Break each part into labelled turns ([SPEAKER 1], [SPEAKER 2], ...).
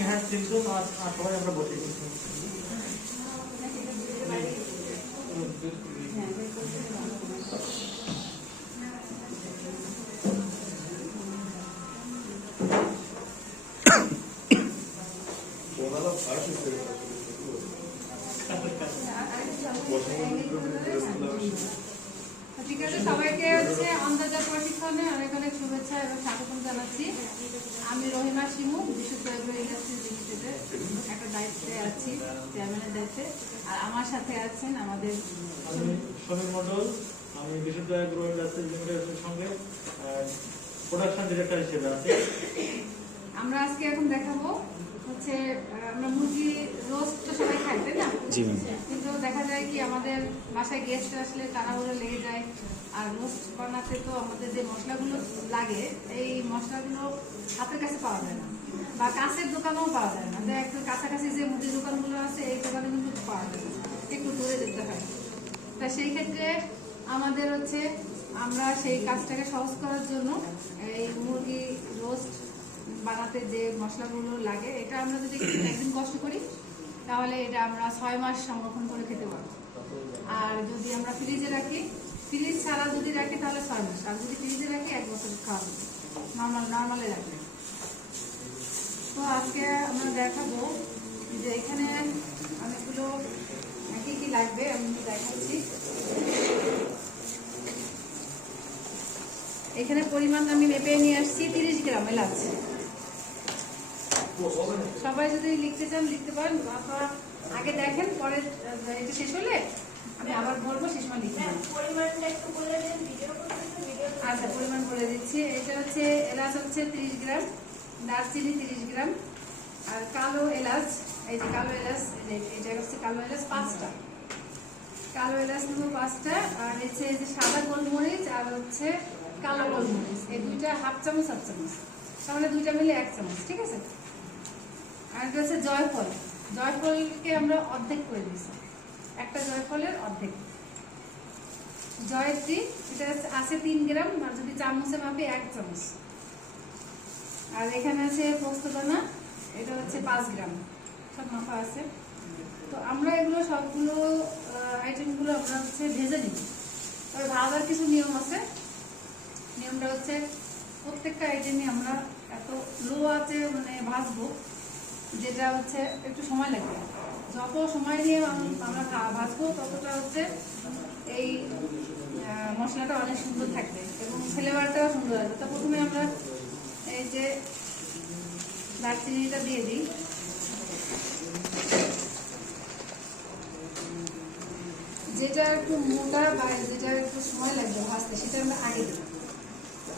[SPEAKER 1] হ্যাঁ কিন্তু সবাই আমরা বসে
[SPEAKER 2] ঠিক আছে সবাইকে হচ্ছে অন্তর্জাল প্রশিক্ষণে অনেক অনেক শুভেচ্ছা এবং স্বাগতম জানাচ্ছি আমি রহিমা শিমু বিশুদ্ধ এগ্রো ইন্ডাস্ট্রিজ লিমিটেডের একটা আছি চেয়ারম্যানের দায়িত্বে। আর আমার সাথে আছেন আমাদের
[SPEAKER 1] সমীর মণ্ডল আমি বিশুদ্ধ এগ্রো ইন্ডাস্ট্রি লিমিটেডের সঙ্গে প্রোডাকশন ডিরেক্টর হিসেবে আছি।
[SPEAKER 2] আমরা আজকে এখন দেখাবো হচ্ছে আমরা মুরগি রোস্ট তো সবাই খাই তাই না?
[SPEAKER 3] জি
[SPEAKER 2] কিন্তু দেখা যায় কি আমাদের বাসায় গেস্ট আসলে তাড়াহুড়ো লেগে যায় আর রোস্ট বানাতে তো আমাদের যে মশলাগুলো লাগে এই মশলাগুলো হাতের কাছে পাওয়া যায় না। বা কাছের দোকানেও পাওয়া যায় না। একটু কাছাকাছি যে মুদির দোকানগুলো আছে, এই দোকানে কিন্তু পাওয়া যায়। একটু দূরে যেতে হয়। তা সেই ক্ষেত্রে আমাদের হচ্ছে আমরা সেই কাজটাকে সহজ করার জন্য এই মুরগি রোস্ট বানাতে যে মশলাগুলো লাগে, এটা আমরা যদি একদিন কষ্ট করি, তাহলে এটা আমরা ছয় মাস সংরক্ষণ করে খেতে পারব। আর যদি আমরা ফ্রিজে রাখি, ফ্রিজ ছাড়া যদি রাখি তাহলে ছয় মাস। আর যদি ফ্রিজে রাখি, এক বছর খাওয়া নর্মাল, নর্মালে রাখলে তো আজকে আমরা দেখাবো যে এখানে অনেকগুলো কি কি লাগবে আমি দেখাচ্ছি। এখানে পরিমাণ আমি মেপে নিয়ে আসছি তিরিশ গ্রাম এলাচ। সবাই যদি লিখতে চান লিখতে পারেন অথবা আগে দেখেন পরে এটা শেষ হলে আমি আবার বলব শেষ সময় পারেন আচ্ছা পরিমাণ বলে দিচ্ছি। এটা হচ্ছে এলাচ হচ্ছে তিরিশ গ্রাম। দারচিনি তিরিশ গ্রাম আর কালো এলাচ, এই যে কালো এলাচ এটা হচ্ছে কালো এলাচ পাঁচটা। কালো এলাচ নেব পাঁচটা আর হচ্ছে এই যে সাদা গোলমরিচ আর হচ্ছে কালো গোলমরিচ। এই দুইটা হাফ চামচ হাফ চামচ। তাহলে দুইটা মিলে এক চামচ, ঠিক আছে? আর এটা হচ্ছে জয়ফল। জয়ফলকে আমরা অর্ধেক করে দিয়েছি। একটা জয়ফলের অর্ধেক। জয়ত্রী এটা আছে তিন গ্রাম, আর যদি চামচে মাপি এক চামচ। আর এখানে আছে পোস্তদানা, এটা হচ্ছে পাঁচ গ্রাম। সব মাপা আছে। তো আমরা এগুলো সবগুলো আইটেমগুলো আমরা হচ্ছে ভেজে নিব। তবে ভাজার কিছু নিয়ম আছে। নিয়মটা হচ্ছে প্রত্যেকটা আইটেমই আমরা এত লো আছে মানে ভাজবো, যেটা হচ্ছে একটু সময় লাগবে। যত সময় নিয়ে আম- আমরা ভাজবো, ততটা হচ্ছে এই মশলাটা অনেক সুন্দর থাকবে এবং ফ্লেভারটাও সুন্দর আসবে। তো প্রথমে আমরা যে দারচিনিটা দিয়ে দিই। যেটা একটু মোটা বা যেটা একটু সময় লাগবে ভাজতে, সেটা আমরা আগে দিই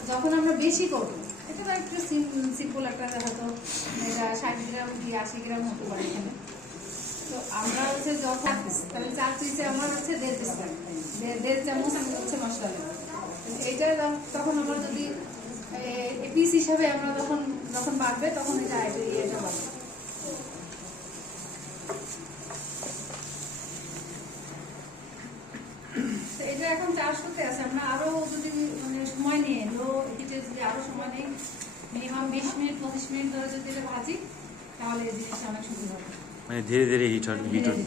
[SPEAKER 2] যখন আমরা বেশি করব, এটা একটু সিম্পল একটা হয়তো এটা ষাট গ্রাম কি আশি গ্রাম হতে পারে এখানে। তো আমরা হচ্ছে যখন তাহলে চার পিসে, আমার হচ্ছে দেড় পিস দেড়- চামচ হচ্ছে মশলা এইটা তখন আমরা যদি পিস হিসাবে আমরা যখন যখন বাড়বে তখন এটা এটা এখন চাষ করতে আছে আমরা আরও যদি মানে সময় নিয়ে লো হিটে যদি আরও সময় নেই মিনিমাম বিশ মিনিট পঁচিশ মিনিট ধরে যদি এটা ভাজি তাহলে এই জিনিসটা অনেক সুন্দর হবে।
[SPEAKER 3] মানে ধীরে ধীরে হিট হবে হিট হবে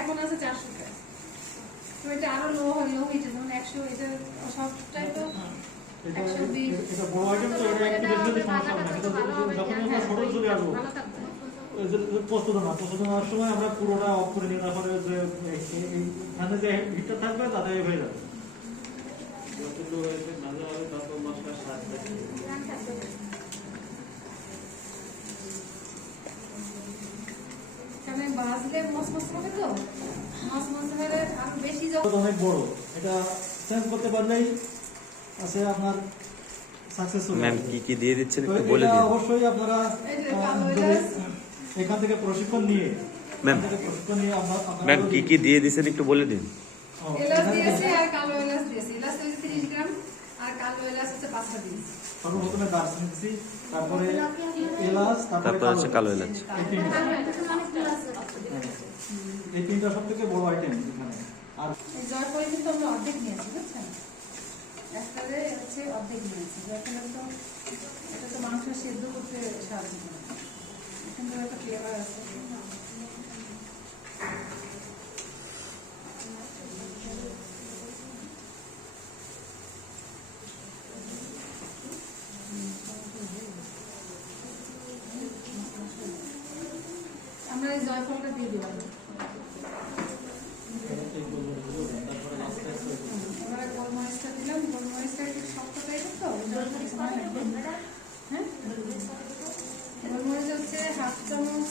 [SPEAKER 2] এখন আছে চারশো টাকা তো এটা আরও লো হয় লো হিটে যেমন একশো এটা সবটাই তো বিশ
[SPEAKER 1] এটা বড় আইটেম তো এটা একটু বেশি বেশি সমস্যা হবে যখন- যখন আমরা সরল চলে আসব
[SPEAKER 2] ভালো থাকবে
[SPEAKER 1] ওই যে সময় আমরা পুরোটা অফ করে নিই তারপরে যে এই- এই- যে হিটটা থাকবে তাতে যাবে যতটুকু হয়েছে ভালো হবে তত মশলার স্বাদ থাকবে
[SPEAKER 2] তাহলে ভাজলে হবে তো মসমস হলে আরও বেশি
[SPEAKER 1] অনেক বড় এটা চেঞ্জ করতে পারলেই আছে আপনার সাকসেসফুল
[SPEAKER 3] ম্যাম কি কি দিয়ে দিচ্ছেন একটু বলে দিন।
[SPEAKER 1] অবশ্যই আপনারা। এখান থেকে প্রশিক্ষণ নিয়ে
[SPEAKER 3] ম্যাম
[SPEAKER 1] প্রশিক্ষণ নিয়ে আমরা-
[SPEAKER 3] ম্যাম কি কি দিয়ে দিচ্ছেন একটু বলে দিন।
[SPEAKER 2] এলাচ দিয়েছি আর কালো এলাচ দিয়েছি। এলাচ হচ্ছে তিরিশ গ্রাম আর কালো এলাচ হচ্ছে পাঁচটা দিয়েছি
[SPEAKER 1] সর্বপ্রথমে দারচিনি দিচ্ছি তারপরে এলাচ তারপরে
[SPEAKER 3] তারপর হচ্ছে কালো এলাচ।
[SPEAKER 1] এই তিনটা। এই সব থেকে বড় আইটেম এখানে। আর
[SPEAKER 2] এই জয়ফল কিন্তু আমরা অর্ধেক নিয়েছি বুঝছেন? একটারে হচ্ছে অর্ধেক নিয়েছি জয়ফল তো এটা তো মাংস সেদ্ধ করতে সাহায্য করে। একটা ফ্লেভার আছে। আমরা এই জয়ফলটা দিয়ে
[SPEAKER 1] এই গোলমরিচগুলো দেন, তারপরে লাস্টে আছে ওই যে-
[SPEAKER 2] এবারে গোলমরিচটা দিলাম গোলমরিচটা একটু শক্ত টাইপের তো ওই জন্য একটু সময় লাগবে হ্যাঁ গোলমরিচ হচ্ছে হাফ চামচ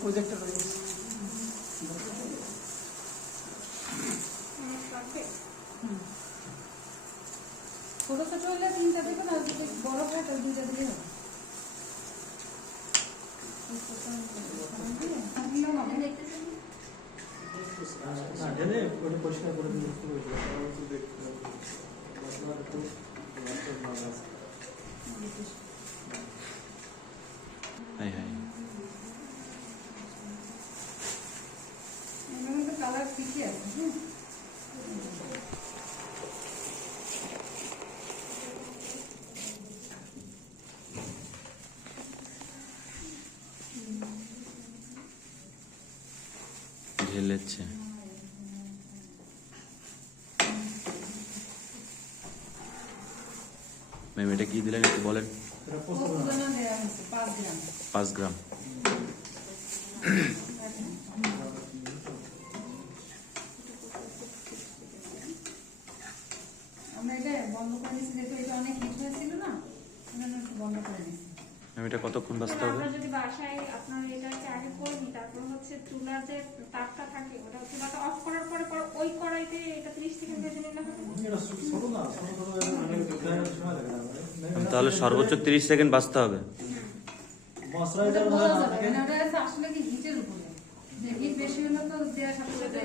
[SPEAKER 4] প্রজেক্টটা রয়েছে
[SPEAKER 2] ছোট ছোট হলে তিনটা যদি বড় হয় তাহলে দুইটা দিলে হবে
[SPEAKER 1] পরিষ্কার করে দিলে দেখতে হবে। মশলার একটু লাস্টের ভাগ আছে।
[SPEAKER 3] হাই হাই
[SPEAKER 2] এর মধ্যে কালার ঠিকই আছে হ্যাঁ
[SPEAKER 3] ঢেলেছে। ম্যাম এটা কি দিলেন একটু বলেন?
[SPEAKER 2] পাঁচ গ্রাম
[SPEAKER 3] পাঁচ গ্রাম
[SPEAKER 2] আমরা এটা বন্ধ করে নিচ্ছি দেখো এটা অনেক হিট হয়েছিল না ওখানে একটু বন্ধ করে নিচ্ছি
[SPEAKER 3] ম্যাম এটা কতক্ষণ বাঁচতে হবে
[SPEAKER 5] আমরা যদি বাসায় আপনার এটাকে আগে করে নিই তারপর হচ্ছে চুলার যে তাপটা থাকে ওটা চুলাটা অফ করার পরে পর ওই কড়াইতে এটা ত্রিশ থেকে ভেজে নিলে হবে না?
[SPEAKER 1] এটা ছোট ছোট না, ছোট ছোট এর মানে দেওয়ার সময় লাগে না।
[SPEAKER 3] ম্যাম, তাহলে সর্বোচ্চ তিরিশ সেকেন্ড বাঁচতে হবে
[SPEAKER 1] মশলা এটা
[SPEAKER 2] হচ্ছে আসলে কি হিটের উপরে হিট বেশি হলে তো সাথে সাথে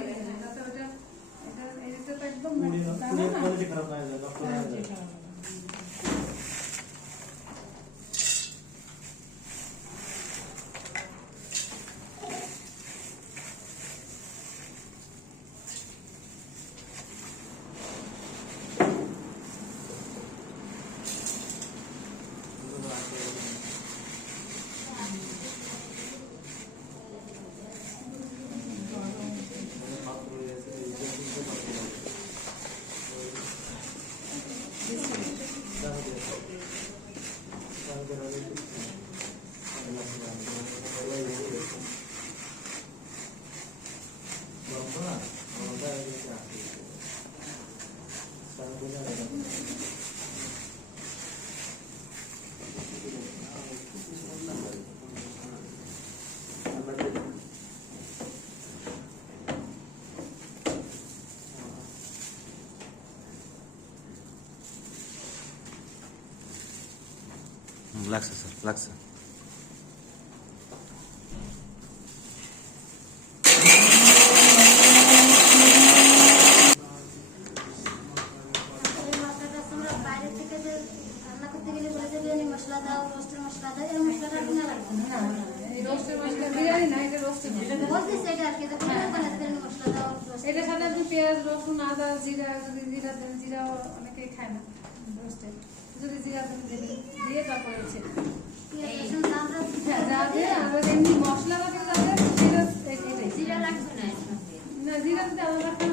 [SPEAKER 2] Gracias. পেঁয়াজ রসুন আদা জিরা জিরা দেন জিরা অনেকেই খায় না রোস্টে জিরা দেন দিবি দিয়ে তারপরে হচ্ছে
[SPEAKER 6] পেঁয়াজ রসুন দাও দাও
[SPEAKER 2] হ্যাঁ যা দিয়ে আর এমনি মশলা বাকি যা দেন জিরা এটাই
[SPEAKER 6] জিরা লাগবে না
[SPEAKER 2] না জিরা দিতে আলাদা